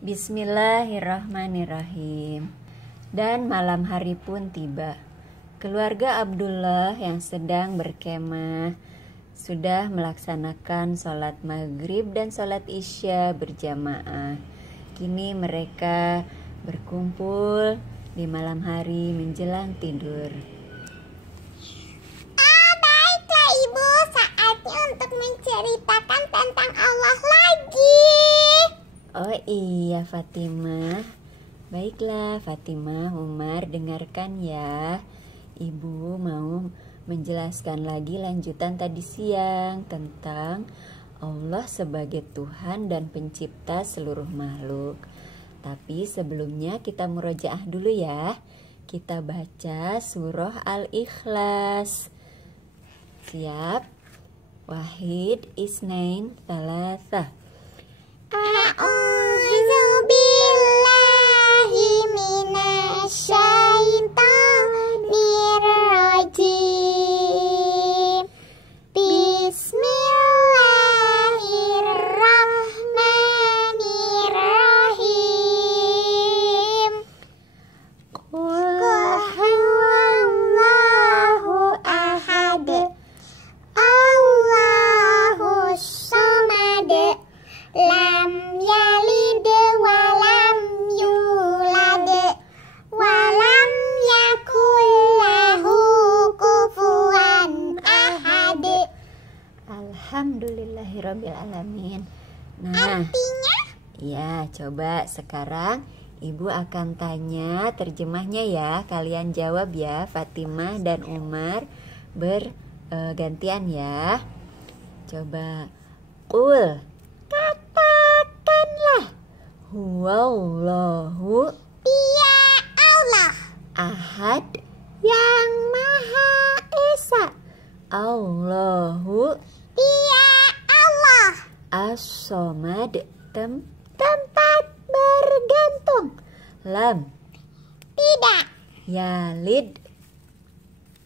Bismillahirrahmanirrahim. Dan malam hari pun tiba. Keluarga Abdullah yang sedang berkemah sudah melaksanakan sholat maghrib dan sholat isya berjamaah. Kini mereka berkumpul di malam hari menjelang tidur. Baiklah Ibu, saatnya untuk menceritakan tentang Allah lagi. Oh iya Fatimah. Baiklah Fatimah, Umar, dengarkan ya. Ibu mau menjelaskan lagi lanjutan tadi siang tentang Allah sebagai Tuhan dan pencipta seluruh makhluk. Tapi sebelumnya kita murojaah dulu ya. Kita baca surah Al-Ikhlas. Siap? Wahid, isnain, thalatha. A'udzu billahi minasyaitonir rajim. Bismillahirrahmanirrahim. Qul huwallahu ahad. Allahus samad. Lam yalid walam yulad walam yakul lahu kufuwan ahad. Alhamdulillahirabbil alamin. Nah, Artinya? ya, coba sekarang Ibu akan tanya terjemahnya ya. Kalian jawab ya, Fatimah dan Umar bergantian ya. Coba. Qul, katakanlah, huwallahu, Dia Allah, ahad, yang maha esa. Allahu, Dia Allah, as-somad, tempat bergantung. Lam tidak yalid,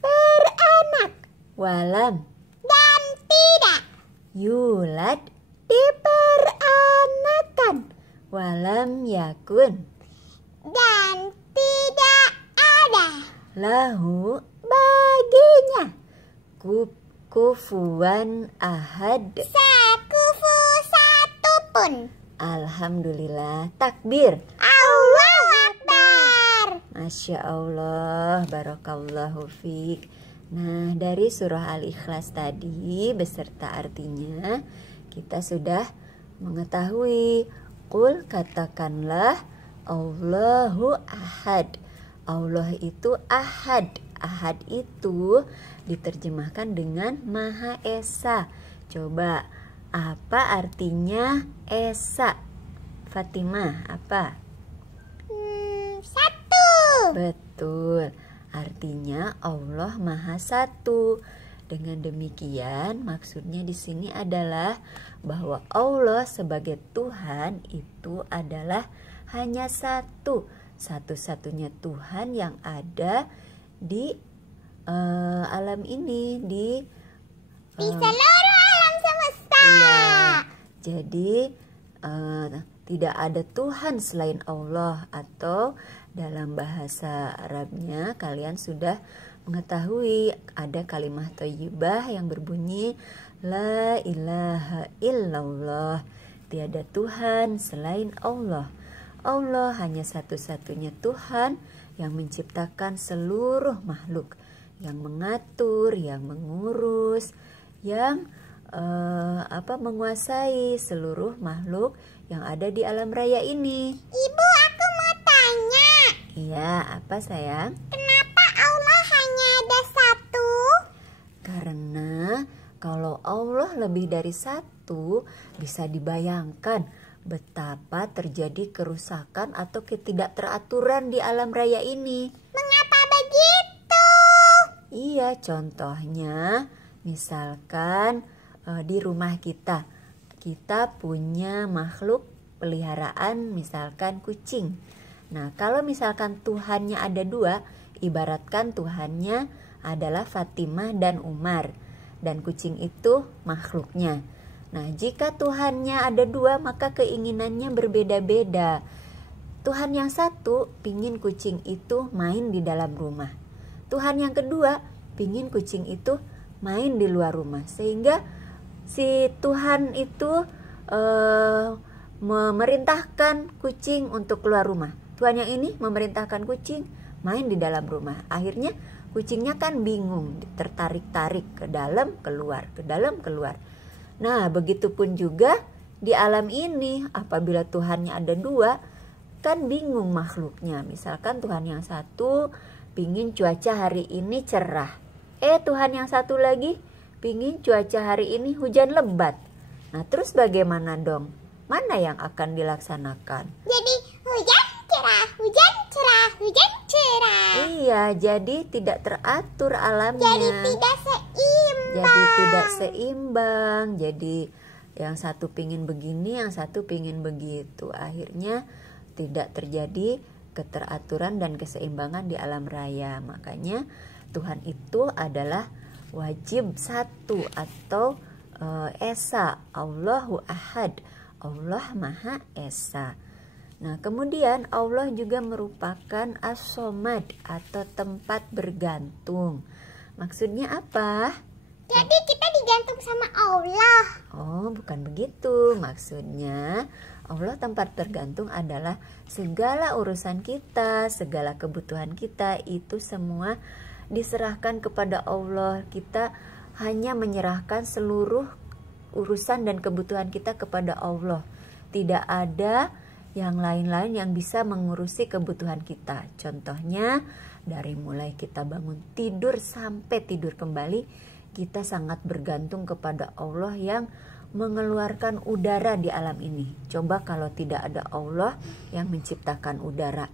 beranak. Walam dan tidak yulad, diperanakan. Walam yakun, dan tidak ada lahu, baginya, kufuwan ahad. sekufu satupun. Alhamdulillah, takbir. Allahu Akbar. Masya Allah, barakallahu fiik. Nah, dari surah Al-Ikhlas tadi beserta artinya kita sudah mengetahui. Qul, katakanlah, Allahu ahad. Allah itu ahad. Ahad itu diterjemahkan dengan Maha Esa. Coba, apa artinya Esa? Fatimah, apa? Satu. Betul, artinya Allah Maha Satu. Dengan demikian, maksudnya di sini adalah bahwa Allah sebagai Tuhan itu adalah hanya satu, satu-satunya Tuhan yang ada di alam ini, di Seluruh alam semesta. iya. Jadi tidak ada Tuhan selain Allah, atau dalam bahasa Arabnya kalian sudah mengetahui ada kalimat thayyibah yang berbunyi la ilaha illallah. Tiada Tuhan selain Allah. Allah hanya satu-satunya Tuhan yang menciptakan seluruh makhluk, yang mengatur, yang mengurus, yang menguasai seluruh makhluk yang ada di alam raya ini. Ibu, aku mau tanya. Iya, apa sayang? Kenapa Allah hanya ada satu? Karena kalau Allah lebih dari satu, bisa dibayangkan betapa terjadi kerusakan atau ketidakteraturan di alam raya ini. Mengapa begitu? Iya, contohnya misalkan di rumah kita punya makhluk peliharaan, misalkan kucing. Nah, kalau misalkan Tuhannya ada dua, ibaratkan Tuhannya adalah Fatimah dan Umar, dan kucing itu makhluknya. Nah, jika Tuhannya ada dua, maka keinginannya berbeda-beda. Tuhan yang satu pingin kucing itu main di dalam rumah. Tuhan yang kedua pingin kucing itu main di luar rumah. Sehingga si Tuhan itu memerintahkan kucing untuk keluar rumah. Tuhan yang ini memerintahkan kucing main di dalam rumah. Akhirnya kucingnya kan bingung, tertarik-tarik ke dalam, keluar, ke dalam, keluar. Nah, begitupun juga di alam ini, apabila Tuhannya ada dua, kan bingung makhluknya. Misalkan Tuhan yang satu pingin cuaca hari ini cerah. Tuhan yang satu lagi pingin cuaca hari ini hujan lebat. Nah, terus bagaimana dong? Mana yang akan dilaksanakan? Jadi hujan cerah, hujan cerah, hujan cerah. Iya, jadi tidak teratur alamnya. Jadi tidak seimbang. Jadi tidak seimbang. Jadi yang satu pingin begini, yang satu pingin begitu. Akhirnya tidak terjadi keteraturan dan keseimbangan di alam raya. Makanya Tuhan itu adalah wajib satu atau Esa, Allahu Ahad, Allah Maha Esa. Nah, kemudian Allah juga merupakan as-somad atau tempat bergantung. Maksudnya apa? Jadi kita digantung sama Allah. Oh, bukan begitu. Maksudnya Allah tempat tergantung adalah segala urusan kita, segala kebutuhan kita itu semua diserahkan kepada Allah. Kita hanya menyerahkan seluruh urusan dan kebutuhan kita kepada Allah. Tidak ada yang lain-lain yang bisa mengurusi kebutuhan kita. Contohnya dari mulai kita bangun tidur sampai tidur kembali, kita sangat bergantung kepada Allah yang mengeluarkan udara di alam ini. Coba kalau tidak ada Allah yang menciptakan udara,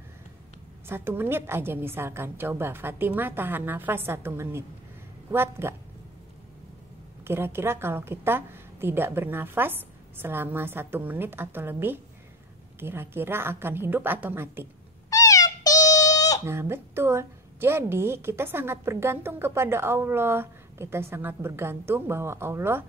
1 menit aja misalkan. Coba Fatimah tahan nafas 1 menit, kuat gak? Kira-kira kalau kita tidak bernafas selama 1 menit atau lebih, kira-kira akan hidup atau mati? Mati. Nah, betul. Jadi kita sangat bergantung kepada Allah. Kita sangat bergantung bahwa Allah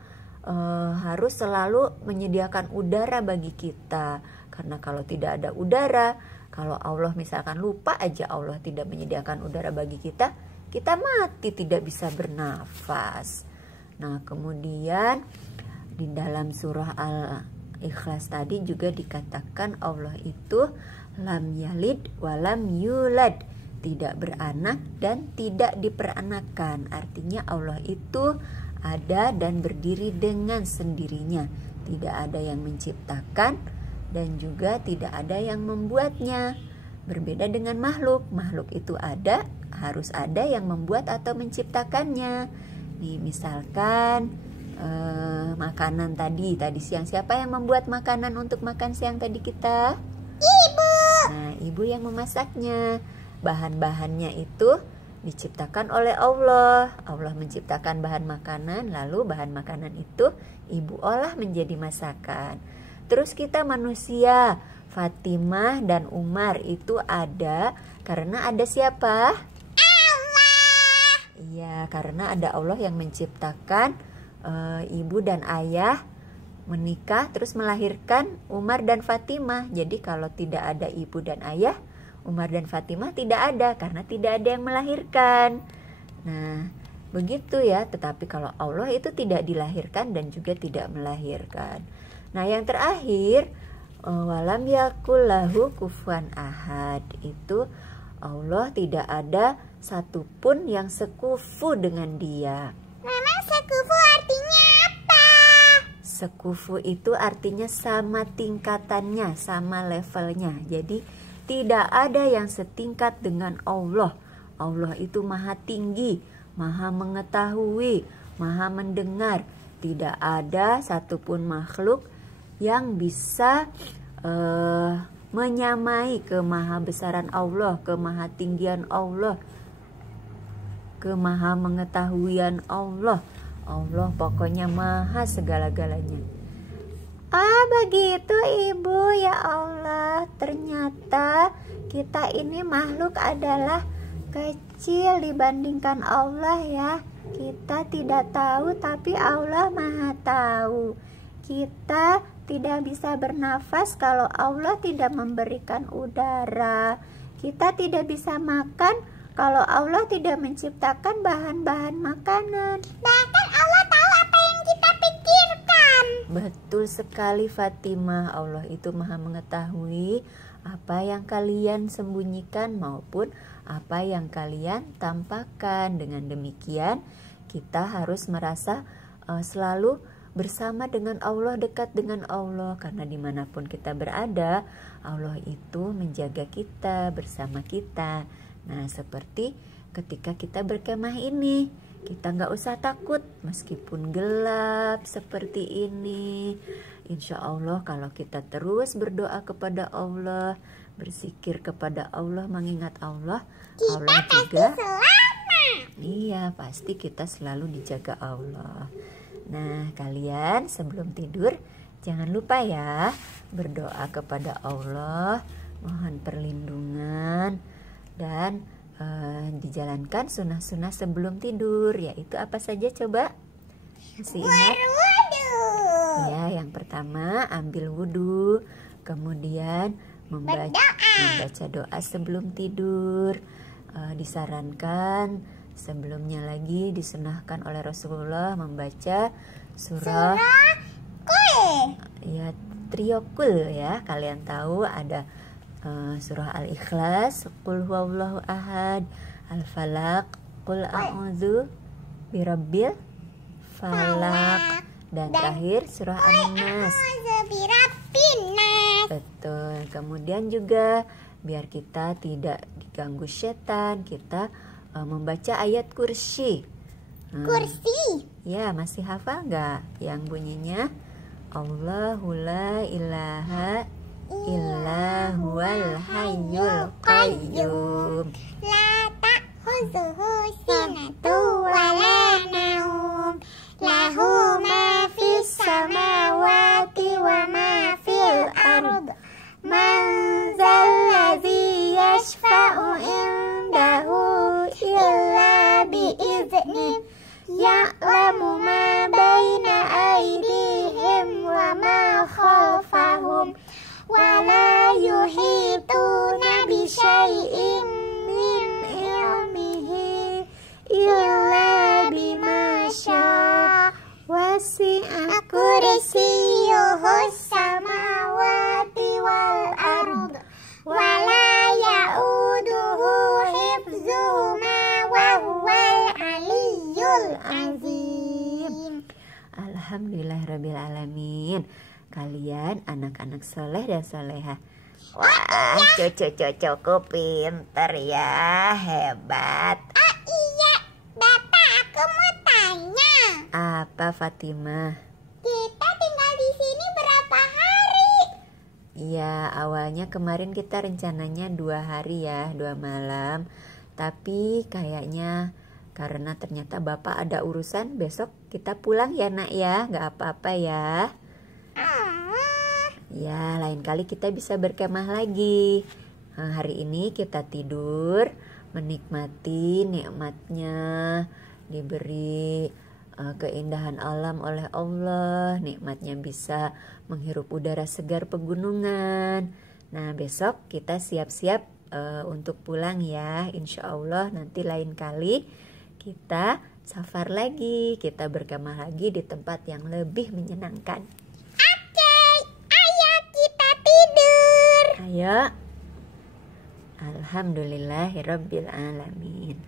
harus selalu menyediakan udara bagi kita. Karena kalau tidak ada udara, kalau Allah misalkan lupa aja Allah tidak menyediakan udara bagi kita, kita mati, tidak bisa bernafas. Nah, kemudian di dalam surah Al-Ikhlas tadi juga dikatakan Allah itu lam yalid walam yulad, tidak beranak dan tidak diperanakan. Artinya Allah itu ada dan berdiri dengan sendirinya. Tidak ada yang menciptakan dan juga tidak ada yang membuatnya. Berbeda dengan makhluk. Makhluk itu ada, harus ada yang membuat atau menciptakannya. Nih, misalkan makanan tadi siang, siapa yang membuat makanan untuk makan siang tadi kita? Ibu. Nah, ibu yang memasaknya. Bahan-bahannya itu diciptakan oleh Allah. Allah menciptakan bahan makanan, lalu bahan makanan itu ibu olah menjadi masakan. Terus kita manusia, Fatimah dan Umar itu ada karena ada siapa? Allah. Iya, karena ada Allah yang menciptakan ibu dan ayah menikah terus melahirkan Umar dan Fatimah. Jadi kalau tidak ada ibu dan ayah, Umar dan Fatimah tidak ada karena tidak ada yang melahirkan. Nah, begitu ya. Tetapi kalau Allah itu tidak dilahirkan dan juga tidak melahirkan. Nah, yang terakhir, walam yakul lahu kufuwan ahad, itu Allah tidak ada satupun yang sekufu dengan dia. Memang sekufu artinya apa? Sekufu itu artinya sama tingkatannya, sama levelnya. Jadi tidak ada yang setingkat dengan Allah. Allah itu maha tinggi, maha mengetahui, maha mendengar. Tidak ada satupun makhluk yang bisa menyamai kemahabesaran Allah, kemahatinggian Allah, kemaha mengetahuian Allah. Allah pokoknya maha segala-galanya. Begitu Ibu, ya Allah. Ternyata kita ini makhluk adalah kecil dibandingkan Allah ya. Kita tidak tahu tapi Allah maha tahu. Kita tidak bisa bernafas kalau Allah tidak memberikan udara. Kita tidak bisa makan kalau Allah tidak menciptakan bahan-bahan makanan. Bahkan Allah tahu apa yang kita pikirkan. Betul sekali Fatimah, Allah itu maha mengetahui apa yang kalian sembunyikan maupun apa yang kalian tampakkan. Dengan demikian kita harus merasa selalu bersama dengan Allah, dekat dengan Allah, karena dimanapun kita berada, Allah itu menjaga kita, bersama kita. Nah, seperti ketika kita berkemah ini, kita nggak usah takut meskipun gelap seperti ini. Insya Allah kalau kita terus berdoa kepada Allah, berzikir kepada Allah, mengingat Allah, Allah juga Selamat. iya, pasti kita selalu dijaga Allah. Nah, kalian sebelum tidur jangan lupa ya berdoa kepada Allah, mohon perlindungan, dan dijalankan sunnah-sunnah sebelum tidur. Yaitu apa saja coba? Masih ingat? Berwudu. Ya, yang pertama ambil wudhu, kemudian membaca doa sebelum tidur. Disarankan sebelumnya lagi disunahkan oleh Rasulullah membaca surah Kul. ya Triokul ya. Kalian tahu ada surah Al-Ikhlas, Qul huwallahu ahad, Al-Falaq, Qul a'udzu birabbil falaq, dan terakhir surah An-Nas. Birabbinnas. Betul. Kemudian juga biar kita tidak diganggu setan, kita membaca ayat kursi. Kursi. Ya, masih hafal nggak yang bunyinya Allahu la ilaha illa huwal hayyul qayyum. La ta'khuzuhu sinatun wa la naum. Lahu ma fis samawati wa ma fil ard. Man zalladzi yashfa'u indahu illa bi'idznih. Ya'lamu ma baina aydihim wa ma khalfahum. Wa la yuhituna bi syai'in min ilmihi illa bima syaa. Wasi'a kursiyyuhus samawati wal ard. Wa la ya'uduhu hifdzuhuma wa huwal aliyyul azim. Alhamdulillahirabbil alamin. Kalian anak-anak soleh dan soleha. Wah, cucu-cucuku pinter ya, hebat. Oh iya, Bapak, aku mau tanya. Apa Fatimah? Kita tinggal di sini berapa hari? Ya, awalnya kemarin kita rencananya 2 hari ya, 2 malam. Tapi kayaknya karena ternyata Bapak ada urusan, besok kita pulang ya nak ya, nggak apa-apa ya. Ya, lain kali kita bisa berkemah lagi. Nah, hari ini kita tidur, menikmati nikmatnya, diberi keindahan alam oleh Allah, nikmatnya bisa menghirup udara segar pegunungan. Nah, besok kita siap-siap untuk pulang ya. Insya Allah nanti lain kali kita safar lagi, kita berkemah lagi di tempat yang lebih menyenangkan. Ayo. Alhamdulillahirabbil alamin.